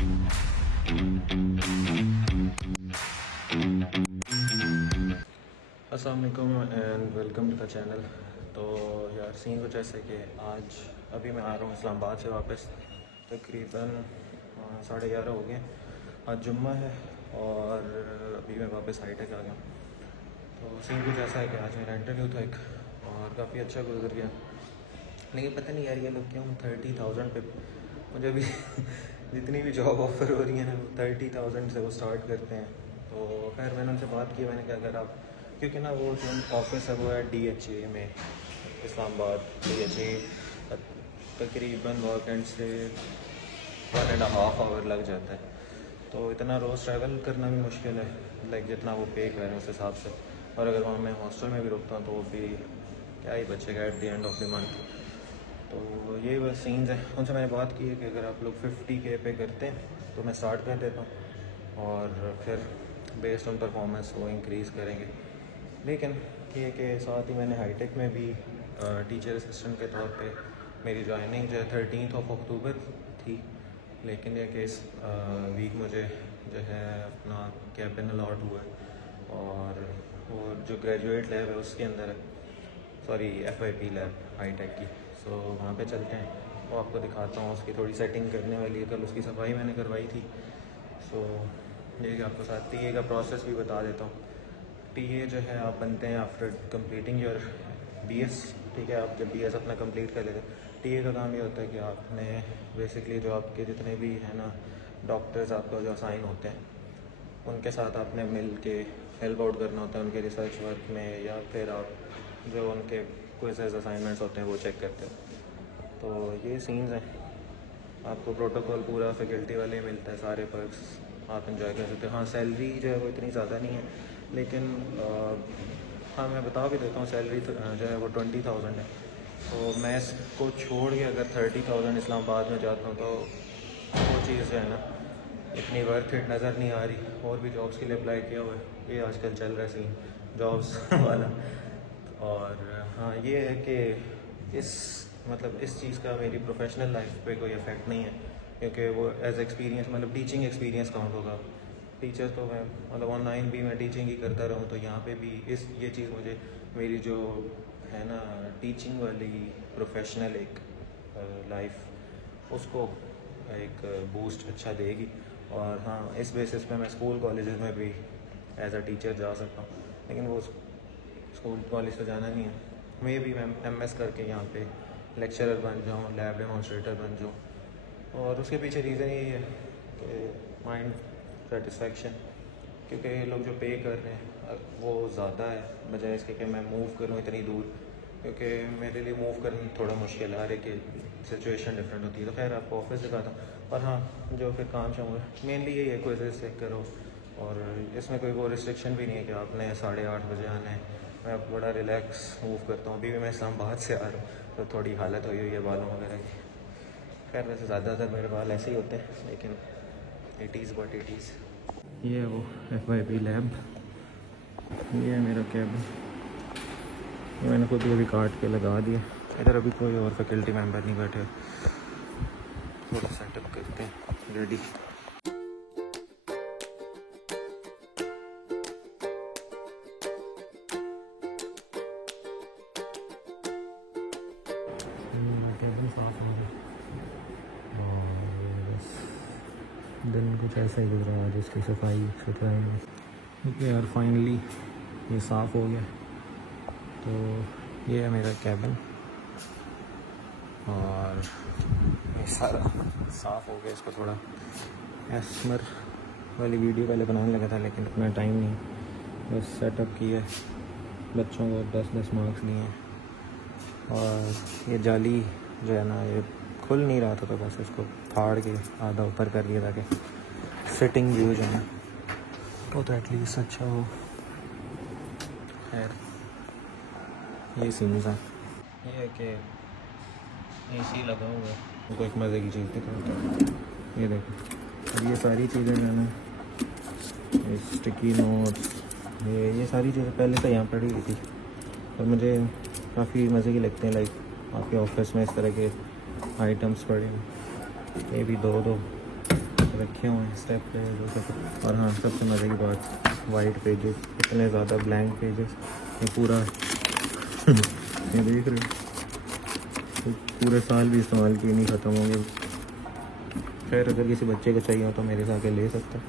अस्सलाम वालेकुम and welcome to the channel. तो यार सीन कुछ ऐसे कि आज अभी मैं आ रहा हूँ इस्लामाबाद से वापस, तकरीबन 11:30 हो गए। आज जुम्मा है और अभी मैं वापस हाईटेक आ गया। तो सीन कुछ ऐसा है कि आज मेरा इंटरव्यू था एक, और काफ़ी अच्छा गुजर गया। लेकिन पता नहीं यार ये लोग क्यों 30,000 पे मुझे अभी जितनी भी जॉब ऑफ़र हो रही है ना, वो 30,000 से वो स्टार्ट करते हैं। तो खैर मैंने उनसे बात की, मैंने कहा अगर आप, क्योंकि ना वो जो ऑफिस है वो है DHA में, इस्लामाबाद DHA, तकरीबन वर्क एंड से 1.5 आवर लग जाता है। तो इतना रोज़ ट्रैवल करना भी मुश्किल है, लाइक जितना वो पे कर रहे हैं उस हिसाब से। और अगर वहाँ मैं हॉस्टल में भी रुकता हूँ तो वो भी क्या ही बचेगा at the end of the month. तो ये बस सीन्स हैं। उनसे मैंने बात की है कि अगर आप लोग 50K पे करते हैं तो मैं स्टार्ट कर देता हूँ, और फिर बेस्ड ऑन परफॉर्मेंस वो इंक्रीज़ करेंगे। लेकिन ये कि साथ ही मैंने हाईटेक में भी टीचर असिस्टेंट के तौर पे मेरी जॉइनिंग जो है 13 अक्टूबर थी। लेकिन ये कि इस वीक मुझे जो है अपना कैबिन अलॉट हुआ है, और वो जो ग्रेजुएट लैब है उसके अंदर है, सॉरी FYP लैब हाईटेक की। सो वहाँ पे चलते हैं, वो आपको दिखाता हूँ। उसकी थोड़ी सेटिंग करने वाली है, कल उसकी सफाई मैंने करवाई थी। सो ये कि आपको साथ TA का प्रोसेस भी बता देता हूँ। TA जो है आप बनते हैं आफ्टर कंप्लीटिंग योर BS। ठीक है, आप जब BS अपना कंप्लीट कर लेते हैं, TA का काम ये होता है कि आपने बेसिकली जो आपके जितने भी हैं ना डॉक्टर्स आपको जो असाइन होते हैं, उनके साथ आपने मिल के हेल्प आउट करना होता है उनके रिसर्च वर्क में, या फिर आप जो उनके क्विज़ेस असाइनमेंट्स होते हैं वो चेक करते हो। तो ये सीन्स हैं। आपको प्रोटोकॉल पूरा फैकल्टी वाले मिलता है, सारे पर्क्स आप इंजॉय कर सकते हो। हाँ, सैलरी जो है वो इतनी ज़्यादा नहीं है, लेकिन हाँ मैं बता भी देता हूँ, सैलरी जो है वो 20,000 है। तो मैं इसको छोड़ के अगर 30,000 इस्लामाबाद में जाता हूँ तो वो चीज़ जो है ना इतनी वर्थ इट नज़र नहीं आ रही। और भी जॉब्स के लिए अप्लाई किया हुआ है, ये आजकल चल रहा है सीन जॉब्स वाला। और हाँ ये है कि इस चीज़ का मेरी प्रोफेशनल लाइफ पे कोई इफ़ेक्ट नहीं है, क्योंकि वो एज एक्सपीरियंस मतलब टीचिंग एक्सपीरियंस काउंट होगा। टीचर तो मैं मतलब ऑनलाइन भी मैं टीचिंग ही करता रहूँ, तो यहाँ पे भी ये चीज़ मुझे मेरी जो है ना टीचिंग वाली प्रोफेशनल एक लाइफ, उसको एक बूस्ट अच्छा देगी। और हाँ, इस बेसिस पे मैं स्कूल कॉलेजेस में भी एज अ टीचर जा सकता हूँ, लेकिन वो स्कूल कॉलेज तो जाना नहीं है। मैं भी MS करके यहाँ पे लेक्चरर बन जाऊँ, लैब डेमोन्स्ट्रेटर बन जाऊँ। और उसके पीछे रीज़न यही है कि माइंड सेटिस्फेक्शन, क्योंकि ये लोग जो पे कर रहे हैं वो ज़्यादा है बजाय इसके कि मैं मूव करूँ इतनी दूर, क्योंकि मेरे लिए मूव करना थोड़ा मुश्किल है, हर एक सिचुएशन डिफरेंट होती है। तो खैर आपको ऑफिस दिखाता हूँ। और हाँ, जो फिर काम चाहूँगा मेनली यही है, क्विज़ेस चेक करो, और इसमें कोई वो रिस्ट्रिक्शन भी नहीं है कि आपने 8:30 बजे आना है। मैं बड़ा रिलैक्स मूव करता हूँ। अभी भी मैं इस्लामाबाद से आ रहा हूँ तो थोड़ी हालत हुई है बालों वगैरह की। खैर वैसे ज़्यादातर मेरे बाल ऐसे ही होते हैं, लेकिन 80s बट 80s। ये है वो FYP लैब, ये है मेरा कैबिन, मैंने खुद ये भी काट के लगा दिया। इधर अभी कोई और फैकल्टी मेंबर नहीं बैठे, थोड़ा सेटअप करते हैं रेडी। कैबिन साफ हो गया, और बस दिन कुछ ऐसा ही गुजरा आज, इसकी सफाई सुथराई में। ओके यार, फाइनली ये साफ़ हो गया। तो ये है मेरा कैबिन, और ये सारा साफ़ हो गया। इसको थोड़ा एस्मर वाली वीडियो पहले बनाने लगा था, लेकिन इतना टाइम नहीं, बस सेटअप किया, बच्चों को 10-10 मार्क्स दिए हैं। और ये जाली जो है ना ये खुल नहीं रहा था, तो बस इसको फाड़ के आधा ऊपर कर दिया ताकि सिटिंग व्यू जो है वो तो एटलीस्ट अच्छा हो। खैर ये सीन्स है, ये है कि AC लगा हुआ है। उनको एक मज़े की चीज़ दिखाता हूँ, ये देखो। अब ये सारी चीज़ें जो है ना, ये स्टिकी नोट्स, ये सारी चीज़ें पहले तो यहाँ पड़ी हुई थी, और मुझे काफ़ी मज़े की लगते हैं। लाइक आपके ऑफिस में इस तरह के आइटम्स पड़े हैं, ये भी 2-2 रखे हुए हैं स्टेप पे जो सब। और हाँ, सबसे मज़े की बात, वाइट पेजेस, इतने ज़्यादा ब्लैंक पेजेस, ये पूरा ये देख रहे हो, तो पूरे साल भी इस्तेमाल किए नहीं ख़त्म होंगे। खैर अगर किसी बच्चे को चाहिए हो तो मेरे से आके ले सकता है,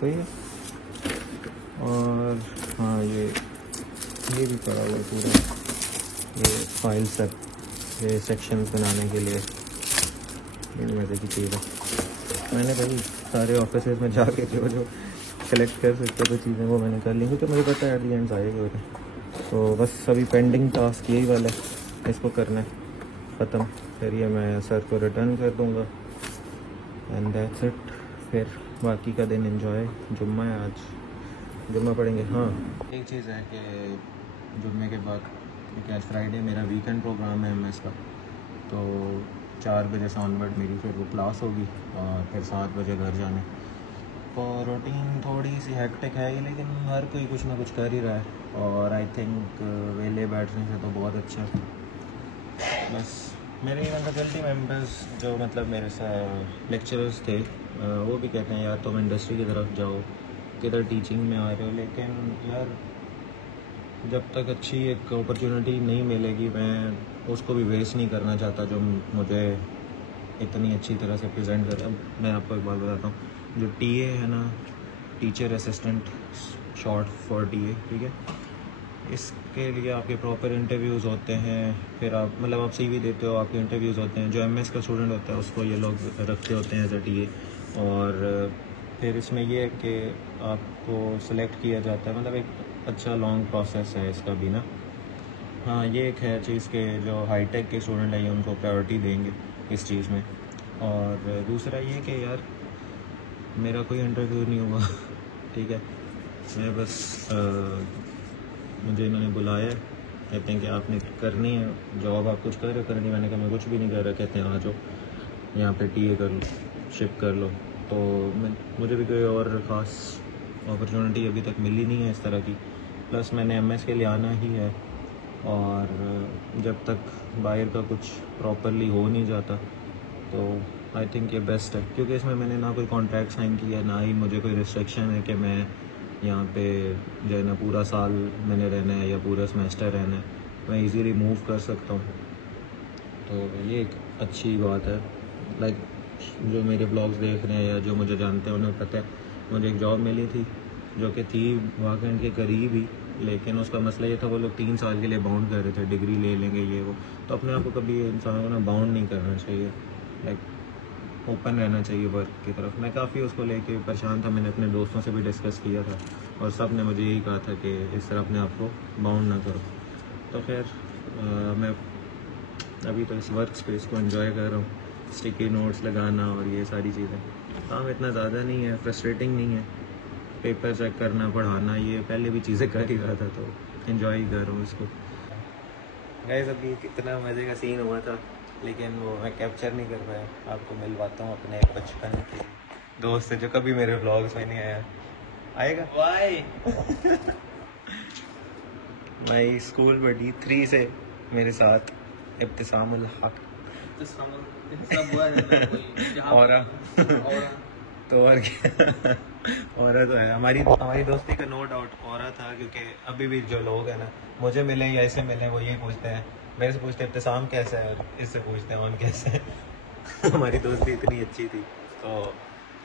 सही है। और हाँ, ये भी पड़ा हुआ है पूरा, ये फाइल सब, ये सेक्शंस बनाने के लिए, ये मज़े की चीज़ है। मैंने भाई सारे ऑफिस में जाके जो कलेक्ट कर सकते थे चीज़ें वो मैंने कर ली, क्योंकि मुझे पता है एट द एंड आएगा। तो बस अभी पेंडिंग टास्क यही वाला है, इसको करना है ख़त्म, फिर ये मैं सर को रिटर्न कर दूँगा एंड दैट्स इट। फिर बाकी का दिन एंजॉय। जुम्मा है आज, जुम्मा पढ़ेंगे। हाँ, एक चीज़ है कि जुम्मे के बाद, क्योंकि आज फ्राइडे मेरा वीकेंड प्रोग्राम है MS का, तो 4 बजे से ऑनवर्ड मेरी फिर वो क्लास होगी और फिर 7 बजे घर जाने। तो रूटीन थोड़ी सी हेक्टिक है ही, लेकिन हर कोई कुछ ना कुछ कर ही रहा है और आई थिंक वेले बैठने से तो बहुत अच्छा है। बस मेरे इवन फैकल्टी मेंबर्स जो मतलब मेरे साथ लेक्चरर्स थे, वो भी कहते हैं यार तुम इंडस्ट्री की तरफ जाओ, किधर टीचिंग में आ रहे हो। लेकिन यार जब तक अच्छी एक अपॉर्चुनिटी नहीं मिलेगी, मैं उसको भी वेस्ट नहीं करना चाहता जो मुझे इतनी अच्छी तरह से प्रेजेंट कर। अब मैं आपको एक बात बताता हूँ, जो TA है ना, teacher assistant, short for TA, ठीक है, इसके लिए आपके प्रॉपर इंटरव्यूज़ होते हैं। फिर आप मतलब आप CV देते हो, आपके इंटरव्यूज़ होते हैं। जो MS का स्टूडेंट होता है उसको ये लोग रखते होते हैं एज अ TA, और फिर इसमें ये है कि आपको सेलेक्ट किया जाता है। मतलब एक अच्छा लॉन्ग प्रोसेस है इसका भी ना। हाँ, ये एक है चीज़ के जो हाईटेक के स्टूडेंट हैं उनको प्रायोरिटी देंगे इस चीज़ में। और दूसरा ये कि यार मेरा कोई इंटरव्यू नहीं हुआ ठीक है, मैं बस मुझे इन्होंने बुलाया, कहते हैं कि आपने करनी है जॉब, आप कुछ कर रहे हो करनी। मैंने कहा मैं कुछ भी नहीं कर रहा। कहते हैं आ जाओ यहाँ पे TA कर लो, शिप कर लो। तो मुझे भी कोई और ख़ास अपॉर्चुनिटी अभी तक मिली नहीं है इस तरह की। प्लस मैंने MS के लिए आना ही है, और जब तक बाहर का कुछ प्रॉपरली हो नहीं जाता तो आई थिंक ये बेस्ट है। क्योंकि इसमें मैंने ना कोई कॉन्ट्रैक्ट साइन किया, ना ही मुझे कोई रिस्ट्रिक्शन है कि मैं यहाँ पे जो है ना पूरा साल मैंने रहना है या पूरा सेमेस्टर रहना है। मैं इजीली मूव कर सकता हूँ, तो ये एक अच्छी बात है। लाइक जो मेरे ब्लॉग्स देख रहे हैं या जो मुझे जानते हैं उन्हें पता है मुझे एक जॉब मिली थी जो कि थी वाकई के करीब ही, लेकिन उसका मसला ये था वो लोग 3 साल के लिए बाउंड कर रहे थे, डिग्री ले लेंगे ये वो। तो अपने आप को कभी इंसान को ना बाउंड नहीं करना चाहिए, लाइक ओपन रहना चाहिए वर्क की तरफ। मैं काफ़ी उसको लेके परेशान था, मैंने अपने दोस्तों से भी डिस्कस किया था और सब ने मुझे यही कहा था कि इस तरह अपने आप को बाउंड ना करो। तो खैर मैं अभी तो इस वर्क स्पेस को एंजॉय कर रहा हूँ, स्टिकी नोट्स लगाना और ये सारी चीज़ें। काम इतना ज़्यादा नहीं है, फ्रस्ट्रेटिंग नहीं है, पेपर चेक करना, पढ़ाना, ये पहले भी चीज़ें कर ही रहा था, तो एंजॉय ही कर रहा हूँ इसको। गाइस अभी कितना मज़े का सीन हुआ था, लेकिन वो मैं कैप्चर नहीं कर पाया। आपको मिलवाता हूँ अपने बचपन के दोस्त से जो कभी मेरे व्लॉग्स में नहीं आया। आएगा वाई मैं स्कूल में D3 से मेरे साथ इब्तिसामुल हक और तो और क्या और तो है हमारी दोस्ती का नो डाउट और था। क्योंकि अभी भी जो लोग हैं ना मुझे मिले या इससे मिले वो यही पूछते हैं, मेरे से पूछते हैं इब्तिसाम कैसा है, और इससे पूछते हैं ऑन कैसे है हमारी दोस्ती इतनी अच्छी थी। तो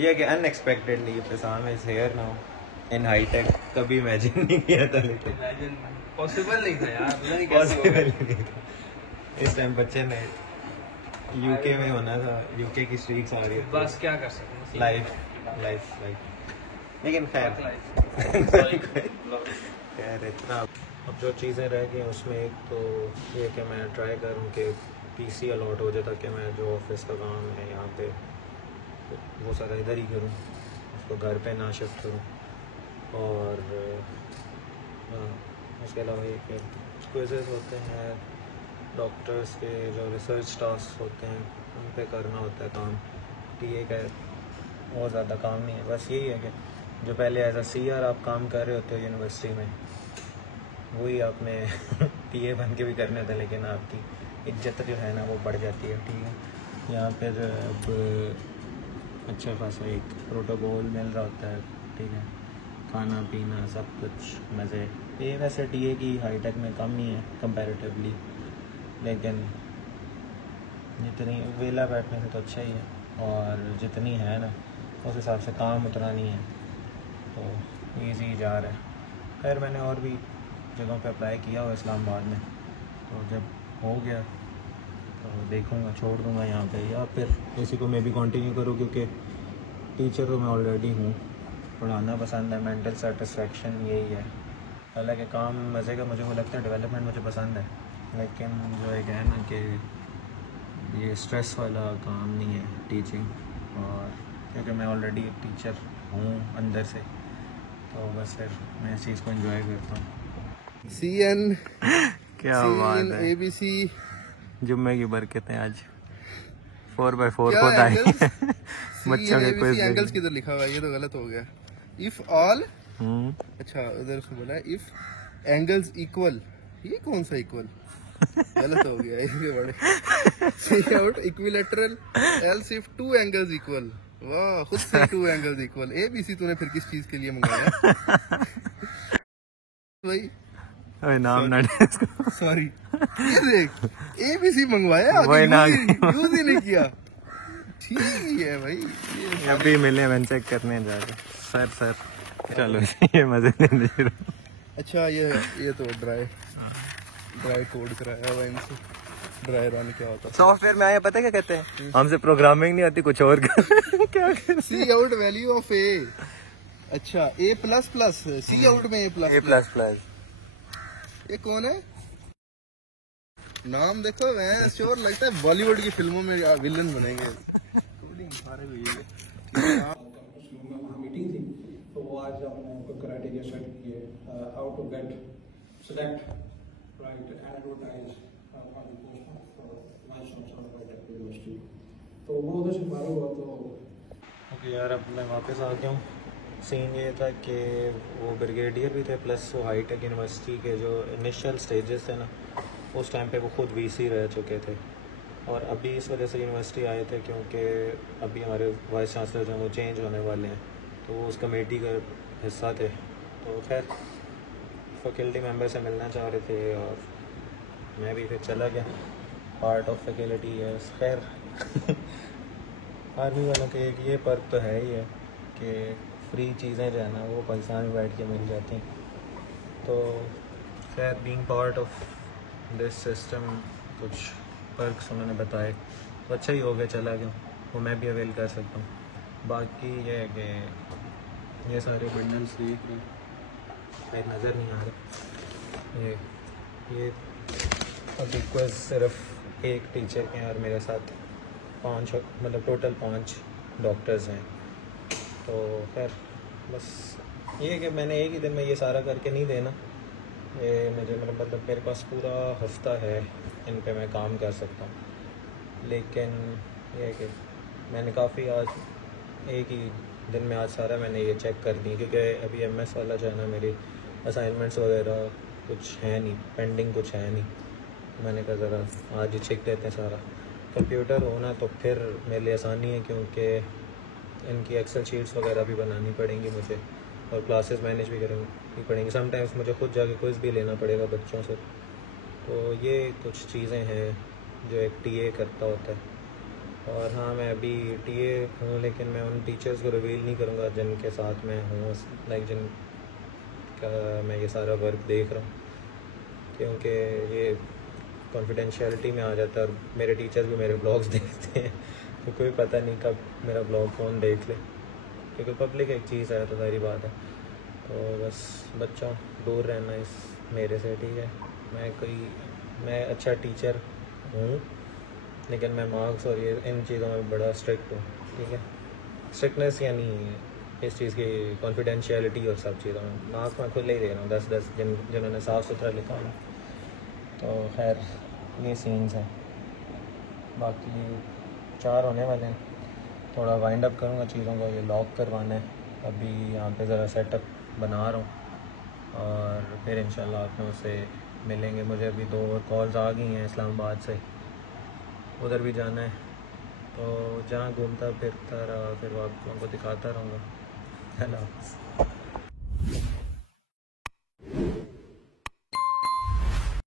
ये कि unexpectedly Ibtisam is here now in hitech, कभी इमेजिन नहीं किया था, लेकिन पॉसिबल नहीं था यार, पता नहीं पॉसिबल नहीं था। इस टाइम बच्चे ने UK में होना था, UK की स्ट्रीक्स आ रही बस क्या कर सकते हैं, लाइफ लेकिन खैर खैर इतना। अब जो चीज़ें रह गई उसमें एक तो ये कि मैं ट्राई करूँ कि PC अलॉट हो जाए, ताकि मैं जो ऑफिस का काम है यहाँ पे वो सारा इधर ही करूँ, उसको घर पे ना शिफ्ट करूँ। और उसके अलावा ये कि क्विज़ेस होते हैं, डॉक्टर्स के जो रिसर्च टास्क होते हैं उन पे करना होता है काम। TA का और ज़्यादा काम नहीं है, बस यही है कि जो पहले एज अ CR आप काम कर रहे होते हो यूनिवर्सिटी में, वही आपने TA बन के भी करने होते हैं, लेकिन आपकी इज्जत जो है ना वो बढ़ जाती है, ठीक है। यहाँ पे जो अब अच्छा खासा एक प्रोटोकॉल मिल रहा होता है, ठीक है, खाना पीना सब कुछ मज़े। ये वैसे टीए की हाईटेक में कम ही है कंपैरेटिवली, लेकिन जितनी वेला बैठने से तो अच्छा ही है, और जितनी है ना उस हिसाब से काम उतना नहीं है, तो ईजी जा रहा है। खैर मैंने और भी जगहों पे अप्लाई किया हुआ इस्लामाबाद में, तो जब हो गया तो देखूँगा, छोड़ दूँगा यहाँ पे, या फिर इसी को मैं भी कंटिन्यू करूँ, क्योंकि टीचर तो मैं ऑलरेडी हूँ, पढ़ाना पसंद है, मेंटल सेटिस्फेक्शन यही है। हालांकि काम मज़े का मुझे वो लगता है, डेवलपमेंट मुझे पसंद है, लेकिन जो एक है ना कि ये स्ट्रेस वाला काम नहीं है टीचिंग, और क्योंकि मैं ऑलरेडी एक टीचर हूँ अंदर से, तो बस फिर मैं इस चीज़ को एंजॉय करता हूँ। CN क्या बात है, ABC जुम्मे की बरकत है आज 4x4 क्या को दाई एंगल्स? बच्चों के क्विज एंगल्स किधर लिखा हुआ है? ये तो गलत हो गया। इफ ऑल, हम्म अच्छा उधर से बोला है इफ एंगल्स इक्वल, ये कौन सा इक्वल? गलत हो गया ये बड़े। Cout equilateral else if two angles equal. वाह, खुद से टू एंगल्स इक्वल। ABC तूने फिर किस चीज के लिए मंगाया भाई? ओए नाम ना सॉरी, ये देख ABC मंगवाया, वही ना यूज ही नहीं किया। ठीक ही है भाई, ये अभी मिले, मैं चेक करने जा रहे सर चलो ये मजे नहीं ले रहा। अच्छा ये तो ड्राई कोड कराया हुआ इनसे। ड्राई रन क्या होता है? सॉफ्टवेयर में आया पता क्या कहते हैं, हमसे प्रोग्रामिंग नहीं आती, कुछ और कर क्या कर सी आउट वैल्यू ऑफ ए। अच्छा A++, सी आउट में A++। ये कौन है? नाम देखो, मैं श्योर लगता है बॉलीवुड की फिल्मों में विलन बनेंगे। सारे भी यही है। मीटिंग थी, तो वो आज हमने कोई क्राइटेरिया सेट किए, how to get select right advertise for the post of vice chancellor of university, तो वो उधर से मालूम हुआ। तो ओके यार, अब मैं वापस आ गया हूँ। सीन ये था कि वो ब्रिगेडियर भी थे, प्लस वो हाईटेक यूनिवर्सिटी के जो इनिशियल स्टेजेस थे ना, उस टाइम पे वो खुद VC रह चुके थे, और अभी इस वजह से यूनिवर्सिटी आए थे क्योंकि अभी हमारे वाइस चांसलर जो हैं वो चेंज होने वाले हैं, तो वो उस कमेटी का हिस्सा थे। तो खैर फैकल्टी मेंबर से मिलना चाह रहे थे, और मैं भी फिर चला गया, पार्ट ऑफ फैकल्टी है। खैर आर्मी वालों के एक ये पर्क तो है ही है कि फ्री चीज़ें जो है ना वो पाकिस्तान में बैठ के मिल जाती हैं, तो खैर being part of this system कुछ पर्क्स उन्होंने बताए, तो अच्छा ही हो गया, चला गया, वो मैं भी अवेल कर सकता हूँ। बाकी ये है कि ये सारे बंडल्स देख रहे हैं, नज़र नहीं आ रहे, ये अभी क्विज़ सिर्फ एक टीचर के हैं, और मेरे साथ 5, मतलब टोटल 5 डॉक्टर्स हैं। तो खैर बस ये है कि मैंने एक ही दिन में ये सारा करके नहीं देना, ये मुझे मतलब मेरे पास पूरा हफ्ता है इन पे मैं काम कर सकता हूँ, लेकिन ये है कि मैंने काफ़ी आज एक ही दिन में आज सारा मैंने ये चेक कर दी, क्योंकि अभी MS वाला जो है ना, मेरी असाइनमेंट्स वगैरह कुछ है नहीं, पेंडिंग कुछ है नहीं, मैंने कहा ज़रा आज ही चेक देते हैं सारा। कंप्यूटर होना तो फिर मेरे लिए आसानी है, क्योंकि इनकी एक्सेल शीट्स वगैरह भी बनानी पड़ेंगी मुझे, और क्लासेस मैनेज भी करनी पड़ेंगी, समटाइम्स मुझे खुद जाके क्विज़ भी लेना पड़ेगा बच्चों से। तो ये कुछ चीज़ें हैं जो एक TA करता होता है। और हाँ, मैं अभी TA हूँ, लेकिन मैं उन टीचर्स को रिवील नहीं करूँगा जिनके साथ मैं हूँ, लाइक जिन का मैं ये सारा वर्क देख रहा हूँ, क्योंकि ये कॉन्फिडेंशियलिटी में आ जाता है, और मेरे टीचर्स भी मेरे ब्लॉग्स देखते हैं, तो कोई पता नहीं कब मेरा ब्लॉग कौन देख ले, क्योंकि पब्लिक एक चीज़ है, तो सारी बात है। तो बस बच्चों दूर रहना इस मेरे से, ठीक है। मैं अच्छा टीचर हूँ, लेकिन मैं मार्क्स और ये इन चीज़ों में बड़ा स्ट्रिक्ट हूँ, ठीक है। स्ट्रिक्टनेस यानी इस चीज़ की कॉन्फिडेंशियलिटी और सब चीज़ों में मार्क्स मैं खुद ले ही दे रहा हूँ 10-10 जिन्होंने साफ़ सुथरा लिखा है। तो खैर ये सीन्स हैं, बाकी 4 होने वाले हैं, थोड़ा वाइंड अप करूँगा चीज़ों को, ये लॉक करवाना है, अभी यहाँ पे ज़रा सेटअप बना रहा हूँ, और फिर इंशाल्लाह आप लोगों से मिलेंगे। मुझे अभी 2 और कॉल्स आ गई हैं इस्लामाबाद से, उधर भी जाना है, तो जहाँ घूमता फिरता रहा फिर आपको दिखाता रहूँगा। है ना।